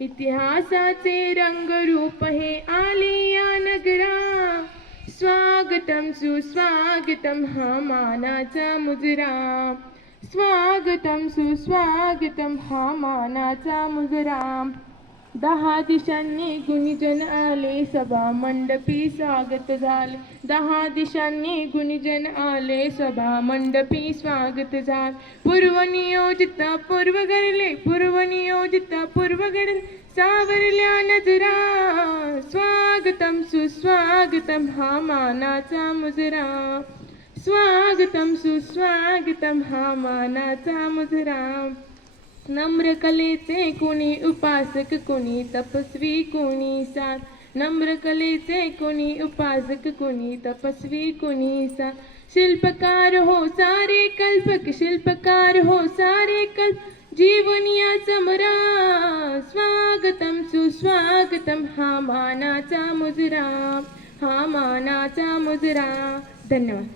इतिहासाचे रंगरूप हे आले या नगरा. स्वागतम सुस्वागतम हा मानाचा मुजरा. स्वागतम सुस्वागतम हा मानाचा मुजरा. दहा दिशांनी गुणीजन आले सभा मंडपी स्वागत झाले. दहा दिशांनी गुणीजन आले सभा मंडपी स्वागत झाले. पूर्व नियोजित पूर्व गरले पूर्व नियोजित पूर्व सावरल्या नजरा. स्वागतम सुस्वागतम हा मानाचा मुजरा. स्वागतम सुस्वागतम हा मानाचा मुजरा. नम्र कलेचे कोणी उपासक कोणी तपस्वी कोणी सा नम्र कलेचे कोणी उपासक कोणी तपस्वी कोणी सा शिल्पकार हो सारे कल्पक शिल्पकार हो सारे कल्प. जीवनिया समरा स्वागतम सुस्वागतम हा मानाचा मुजरा हा मानाचा मुजरा. धन्यवाद.